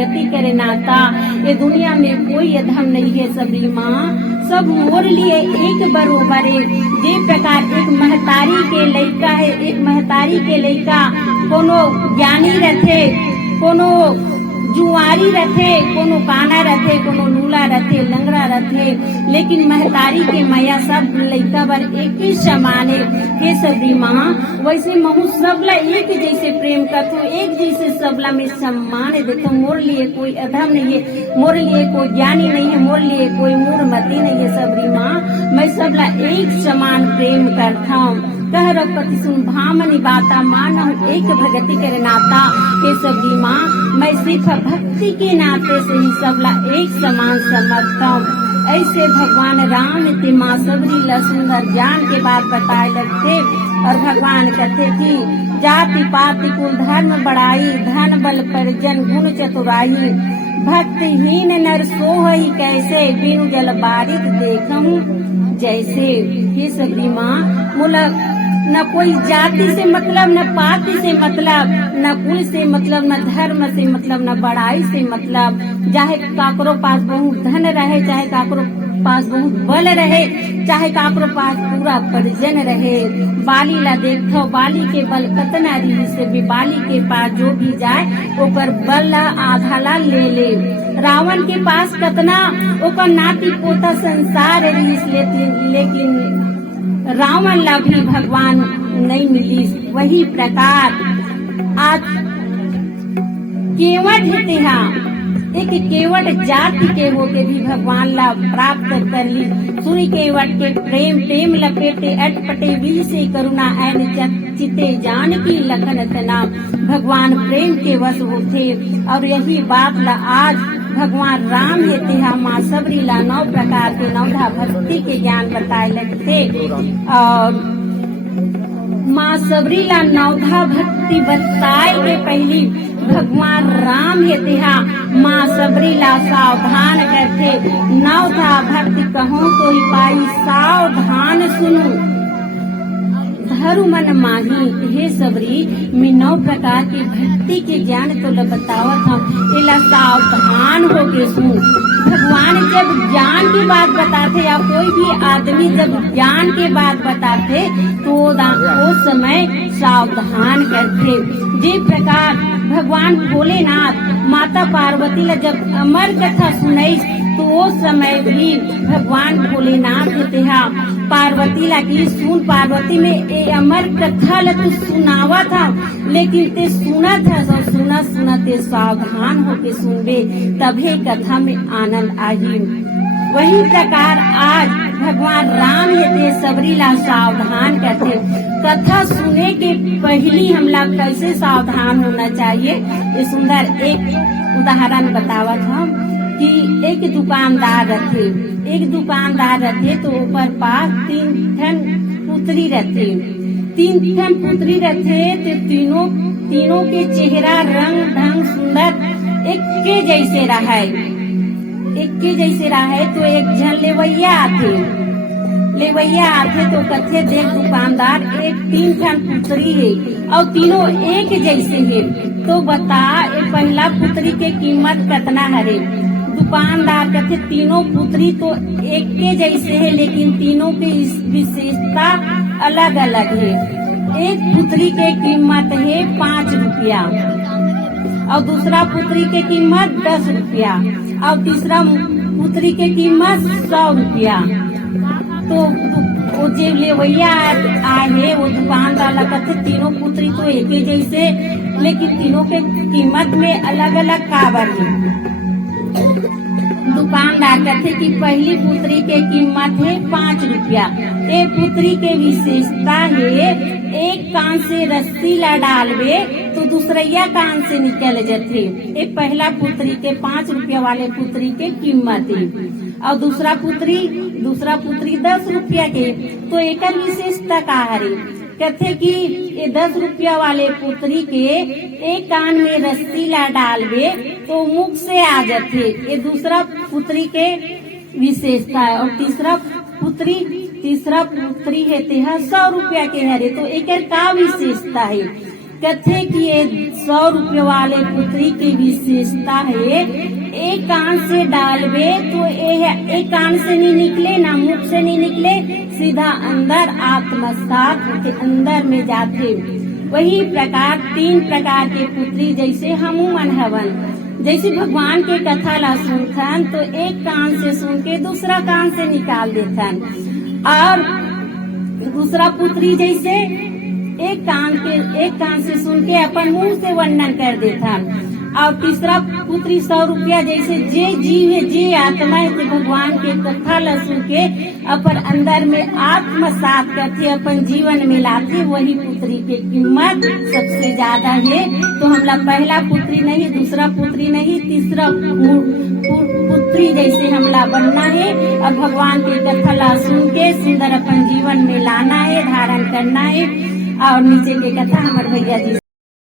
भगति करे नाता। ये दुनिया में कोई अधम नहीं है सबरी माँ, सब मोर लिए एक बरोबरे। जे प्रकार एक महतारी के लइका है, एक महतारी के लइका कोनो ज्ञानी रथे, कोनो जुआरी रथे, कोनो काना रथे, कोनो लूला रथे, लंगड़ा रथे, लेकिन महतारी के मैया सब लइका बर एक ही समान है सबरी माँ। वैसे महू सबला एक जैसे प्रेम करथो, एक जैसे सबला में सम्मान देथो। मोर लिए कोई अधम नहीं है, मोर लिए कोई ज्ञानी नहीं है, मोर लिए कोई मूढ़मती नहीं है सबरी माँ। मैं सबला एक समान प्रेम करता हूँ। कह रघुपति सुन भामनी बाता, मानहु एक भगति करे नाता। हे सबरी माँ, मैं सिर्फ भक्ति के नाते से ही सबला एक समान समझता हूँ। ऐसे भगवान राम ने माँ सबरी ला सुंदर ज्ञान के बात बताए लगते और भगवान कहते थी जाति पाति कुल धर्म बड़ाई, धन बल परिजन गुण चतुराई। भक्तिहीन नर सोहई कैसे, बिनु जल बारित देखूं जैसे। हे सबरी माँ, मोला न कोई जाति से मतलब, न पाति से मतलब, न कुल से मतलब, न धर्म से मतलब, न बड़ाई से मतलब। चाहे काकरो पास बहुत धन रहे, चाहे काकरो पास बहुत बल रहे, चाहे काकरो पास पूरा परिजन रहे। बाली ला देखो, बाली के बल कतना रही से भी बाली के पास जो भी जाए ओकर बल ला आधा ला ले ले। रावण के पास कतना ओकर नाती पोता संसार रही, लेकिन रावण ला भी भगवान नहीं मिली। वही प्रकार आज केवट हितिहा एक केवट जाति के होके भी भगवान ला प्राप्त कर ली। सुनी केवट के प्रेम लपेटे अटपटे वी से करुणा ऐन चिते जान की लखन तना। भगवान प्रेम के वश होते और यही बात ला आज भगवान राम हेते माँ सबरी ला 9 प्रकार के 9 भक्ति के ज्ञान बताए लगते। और माँ सबरी ला 9 भक्ति बताए के पहली भगवान राम हेते माँ सबरी ला सावधान करते। 9 भक्ति कहूँ तो ही पाई सावधान सुनू धरु मन माही। हे सबरी, मैं 9 प्रकार की भक्ति के ज्ञान तो बतावत हम, इला सावधान होके सुन। भगवान जब ज्ञान की बात बताते या कोई भी आदमी जब ज्ञान के बात बताते तो वो समय सावधान करते। जिस प्रकार भगवान भोलेनाथ माता पार्वती ला जब अमर कथा सुनाई तो वो समय भी भगवान भोलेनाथ होते पार्वती ला की सुन, पार्वती में ए अमर कथा ला तू सुनावा था, लेकिन ते सुना था तो सुना ते सावधान होके सुनबे तभी कथा में आनंद आई। वही प्रकार आज भगवान राम हेते सबरी ला सावधान करते। कथा सुने के पहली हमला कैसे सावधान होना चाहिए, ये सुंदर एक उदाहरण बतावत हम कि एक दुकानदार रथे तो ऊपर पास 3 ठन पुत्री रथे। 3 ठन पुत्री रथे तो तीनों के चेहरा रंग ढंग सुंदर एक के जैसे रहे। तो एक जन लेवैया आथे तो कथे देख दुकानदार एक 3 ठन पुत्री है और तीनों एक जैसे है, तो बता पहला पुत्री के कीमत कितना हरे। दुकानदार कहते तीनों पुत्री तो एक के जैसे है, लेकिन तीनों की विशेषता अलग अलग है। एक पुत्री के कीमत है 5 रुपया और दूसरा पुत्री के कीमत 10 रुपया और तीसरा पुत्री के कीमत 100 रुपया। तो वो जो लेवैया आए वो दुकानदार कहते तीनों पुत्री तो एक ही जैसे, लेकिन तीनों के कीमत में अलग अलग काबर है। दुकानदार कहते कि पहली पुत्री के कीमत है 5 रुपया। एक पुत्री के विशेषता है एक कान से रस्सी ला डालवे तो दूसरैया कान से निकल जाते। एक पहला पुत्री के 5 रुपया वाले पुत्री के कीमत है और दूसरा पुत्री 10 रुपया के। तो एक विशेषता का है कहते कि ये 10 रुपया वाले पुत्री के एक कान में रस्सी ला डालवे तो मुख से आ जाते। ये दूसरा पुत्री के विशेषता है। और तीसरा पुत्री है 100 रुपया के हरे, तो एक का विशेषता है। कथे कि ये 100 रुपये वाले पुत्री की विशेषता है, एक कान से डालबे तो एक कान से नहीं निकले, ना मुख से नहीं निकले, सीधा अंदर आत्मसात होके अंदर में जाते। वही प्रकार 3 प्रकार के पुत्री जैसे हमू मन हवन, जैसे भगवान के कथा ला सुनथन तो एक कान से सुन के दूसरा कान से निकाल देथन, और दूसरा पुत्री जैसे एक कान से सुन के अपन मुंह से वर्णन कर देथन, और तीसरा पुत्री 100 रुपया जैसे जे जीव है, जे आत्मा है भगवान के कथा ला सुन के अपन अंदर में आत्मसात करके अपन जीवन में लाते। वही पुत्री की कीमत सबसे ज्यादा है। तो हमला पहला पुत्री नहीं, दूसरा पुत्री नहीं, तीसरा पुत्री जैसे हमला बनना है, और भगवान की कथा ला सुन के सुंदर अपन जीवन में लाना है, धारण करना है। और नीचे के कथा हमारे भैया जी